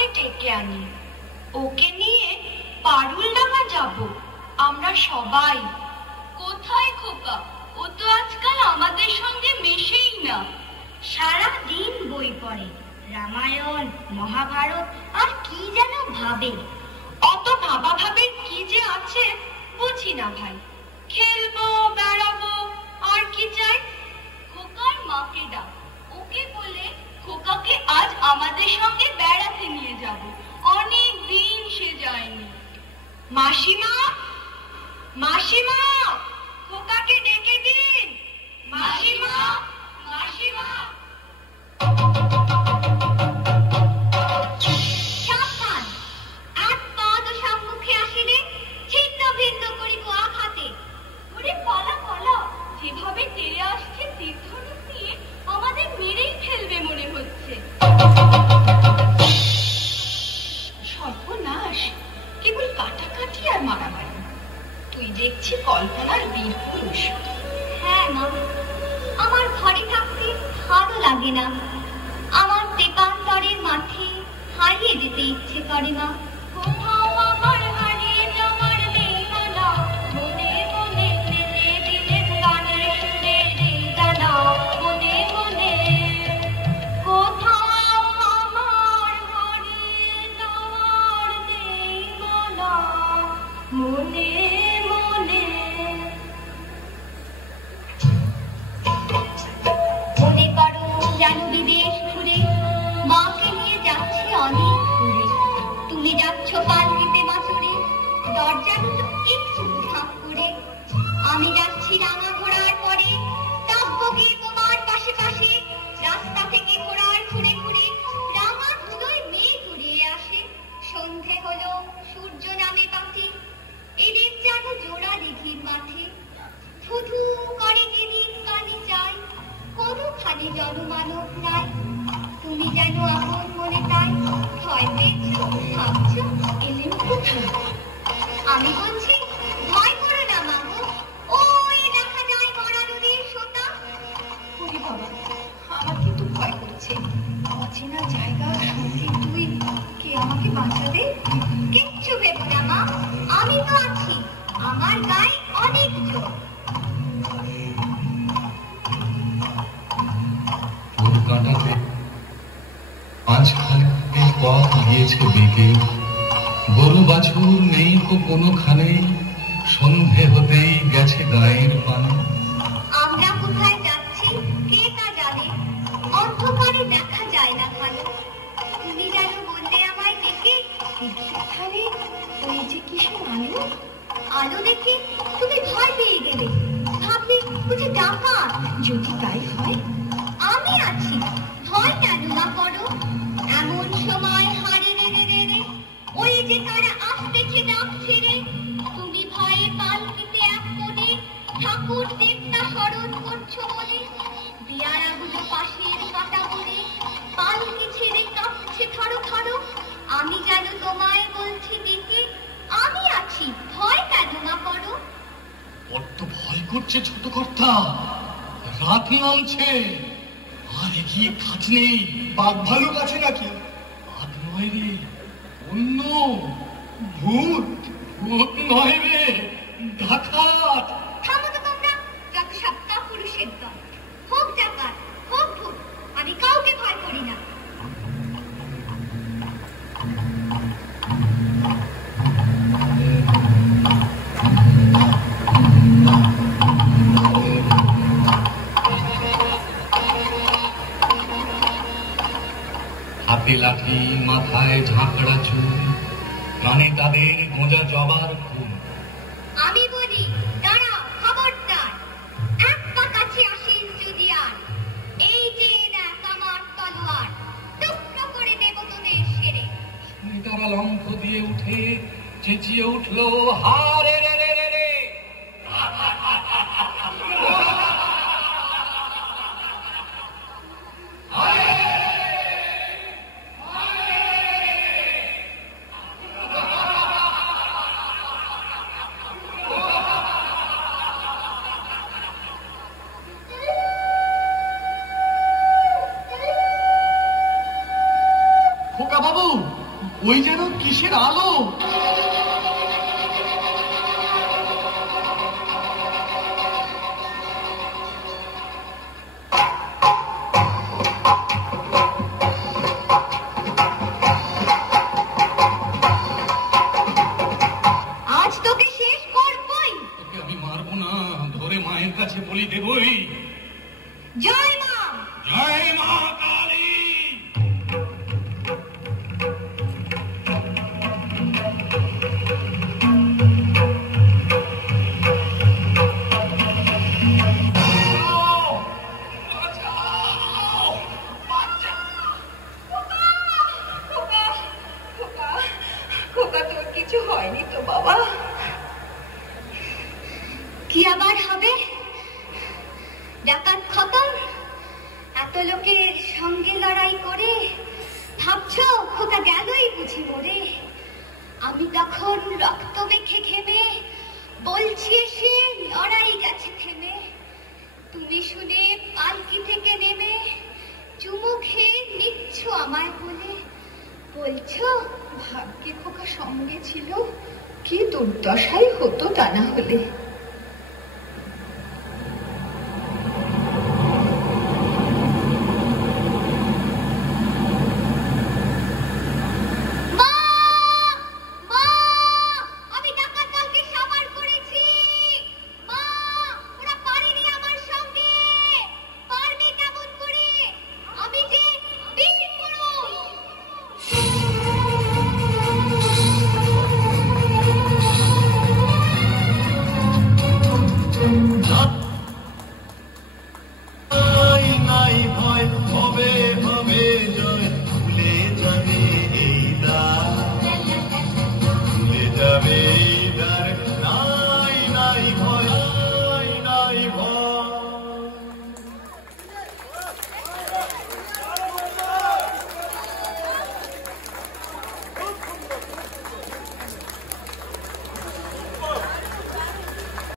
খোকাকে ডেকে আনি। ওকে নিয়ে পারুলডাঙ্গা যাব আমরা সবাই। কোথায় খোকা? ও তো আজকাল আমাদের সঙ্গে মেশেই না। সারা দিন বই পড়ে, রামায়ণ মহাভারত আর কি যেন ভাবে। অত ভাবা ভাবের কি যে আছে বুঝি না ভাই। খেলবো, বেড়াবো, আর কি চাই? খোকার মাকে ডাক, ওকে বলে খোকাকে আজ আমাদের সঙ্গে বেড়াতে নিয়ে যাব। অনেক দিন সে যায়নি। মাসিমা, মাসিমা, খোকাকে ডেকে দিন। মাসিমা, মাসিমা। সাবধান, এক পাদ সম্মুখে আসিলে ছিন্ন ভিন্ন করিব আঘাতে। ওরে পালা পালা, যেভাবে তেড়ে আসছে তীর্ধনুক নিয়ে আমাদের মেরেই ফেলবে মনে হচ্ছে। সর্বনাশ, কেবল কাটাকাটি আর মারামারি। তুই দেখছি কল্পনার বীর পুরুষ। হ্যাঁ মা, আমার ঘরে থাকতে ভালো লাগে না। আমার তেপান্তরের মাঠে হারিয়ে যেতে ইচ্ছে করে মা। কোথাও আমার হারিয়ে যাওয়ার বেমানা, মনে মনে দিলে দিলে গানের সুরে রে জানা, মনে মনে। কোথাও আমার হারিয়ে যাওয়ার বেমানা, মনে মনে। মনে করো যেন বিদেশ ঘুরে মাকে নিয়ে যাচ্ছে অনেক দূরে। তুমি যাচ্ছ পালকিতে মাছুরে, দরজা দুটো একটু ফাঁক করে। আমি যাচ্ছি রাঙা ঘোড়ার পরে, তাব্বকে তোমার পাশে পাশে। রাস্তা থেকে ঘোড়ার ঘুরে ঘুরে রাঙা ধুলোয় মেঘ উড়িয়ে আসে। সন্ধে হলো, সূর্য নামে পাঠে, এদের যেন জোড়া দিঘির মাঠে। ধুধু করে যেদিন কানে যায়, কোনোখানে জনমানব নাই। তুমি যেন আপন মনে তাই ভয় পেয়েছ, ভাবছ এলেন কোথায়। আমি বলছি ভয় করো না মাগো, ওই দেখা যায় মরা নদীর সোতা। ওরে বাবা, আমার কিন্তু ভয় করছে। অচেনা জায়গা, সঙ্গে তুই, কে আমাকে বাঁচাবে? কিচ্ছু ভেবো না মা, আমি তো আছি। আমার গায়ে অনেক জোর। কাটাতে মাঝখানে পথ গিয়েছে বেগে, গরু বাছুর নেই কোনোখানে, সন্ধে হতেই গেছে গায়ের পানে। আমরা কোথায় যাচ্ছি কে তা জানে, অন্ধকারে দেখা যায় না ভালো। তুমি যেন বললে আমায় ডেকে, আরে ওই যে কিসের আলো। আলো দেখে তুমি ভয় পেয়ে গেলে, ভাবলে বুঝে ডাকাত। যদি তাই হয়, আমি আছি, ভয় কেন না করো। এমন সময় হারে রে রে রে রে, ওই যে তারা আসতেছে ডাক ছেড়ে। তুমি ভয়ে পালকিতে এক কোণে ঠাকুর দেবতা স্মরণ করছো বলে। দিয়ারাগুলো পাশের কাটা করে পালকি ছেড়ে কাঁপছে থরো থরো। আমি যেন তোমায় বলছি ডেকে, আমি আছি, ভয় কেন না করো। বড্ড ভয় করছে ছোট কর্তা, রাত নামছে। আর এগিয়ে কাজ নেই। বাঘ ভালুক আছে নাকি? বাঘ নয় রে, অন্য ভূত। ভূত নয় রে, ডাকাত। থামো তো তোমরা, যত সব কাপুরুষের দল। হোক ডাকাত, হোক ভূত, আমি কাউকে ভয় করি না। হাতে লাঠি, মাথায় ঝাঁকড়া চুল, কানে তাদের গোঁজা জবার ফুল। আমি বলি দাঁড়াও, খবরদার, এক পা কাছে আসিস যদি আর। এই যে দেখ আমার তলোয়ার, টুকরো করে দেব তোদের সেরে। তারা লম্ফ দিয়ে উঠে চেঁচিয়ে উঠলো, হারে রে রে রে রে। খোকা বাবু, ওই যেন কিসের আলো। আজ তোকে শেষ করবই। তোকে আমি মারবো না, ধরে মায়ের কাছে বলি দেবই। জয় মা। জয় মা কালী। খোকা তোর কিছু হয়নি তো বাবা? কি আবার হবে? ডাকাত খতম। এত লোকের সঙ্গে লড়াই করে ভাবছো খোকা গেলই বুঝি মরে? আমি তখন রক্ত মেখে ঘেমে বলছি এসে লড়াই গেছে থেমে। তুমি শুনে পালকি থেকে নেমে চুমু খেয়ে নিচ্ছ আমায় বলে, বলছো ভাগ্যে খোকা সঙ্গে ছিল, কি দুর্দশাই হতো তা না হলে।